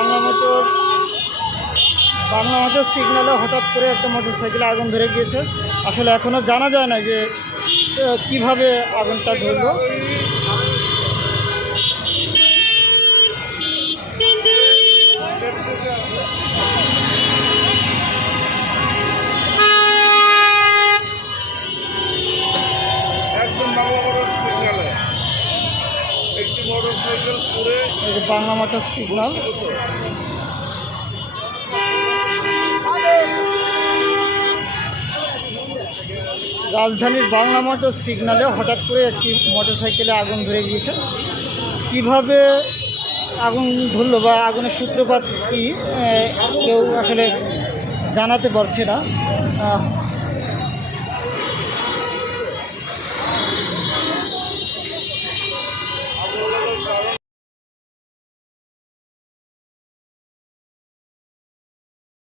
Bangla motor Bangla motor সিগনালে হঠাৎ করে একটা মোটর সাইকেলে আগুন ধরে গিয়েছে। আসলে এখনও জানা যায় না যে কীভাবে আগুনটা ধরলো। এই বাংলা মোটর সিগন্যাল রাজধানীর বাংলা মোটর সিগনালে হঠাৎ করে একটি মোটরসাইকেলে আগুন ধরে গিয়েছে। কীভাবে আগুন ধরলো বা আগুনের সূত্রপাত কী কেউ আসলে জানাতে পারছে না।